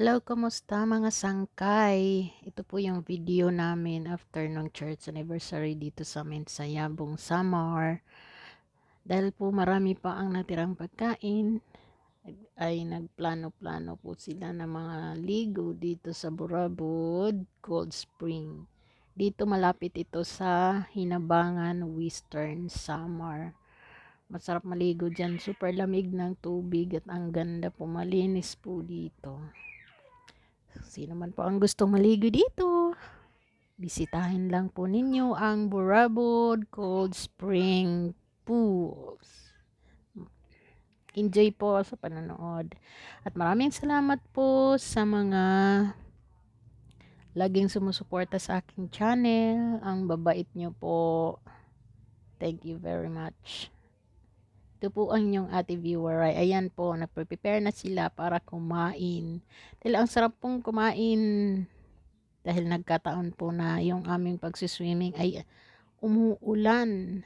Hello, kamusta mga sangkay? Ito po yung video namin after ng church anniversary dito sa amin sa Yabong, Samar. Dahil po marami pa ang natirang pagkain, ay nagplano-plano po sila ng mga ligo dito sa Burabod Cold Spring. Dito malapit ito sa Hinabangan, Western Samar. Masarap maligo dyan, super lamig ng tubig at ang ganda po, malinis po dito. Sino man po ang gustong maligo dito, bisitahin lang po ninyo ang Burabod Cold Spring Pools. Enjoy po sa panonood. At maraming salamat po sa mga laging sumusuporta sa aking channel. Ang babait nyo po. Thank you very much. Ito po ang inyong ate viewer. Ayan po, nagpe-prepare na sila para kumain. Dahil ang sarap pong kumain. Dahil nagkataon po na yung aming pagsiswimming ay umuulan.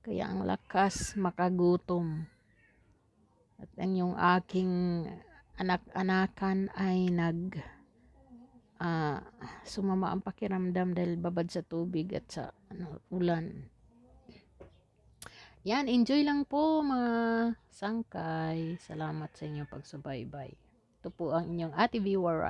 Kaya ang lakas makagutom. At ang yung aking anak-anakan ay sumama ang pakiramdam dahil babad sa tubig at sa ulan. Yan, enjoy lang po mga sangkay. Salamat sa inyong pagsubaybay. Ito po ang inyong ate viewer.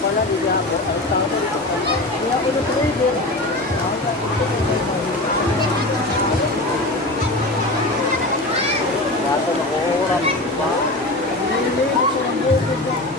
pala, di niya ako. Ang tao dito. Hindi ako na trader. Yato makukuram. Hindi, hindi. Gusto ng buko.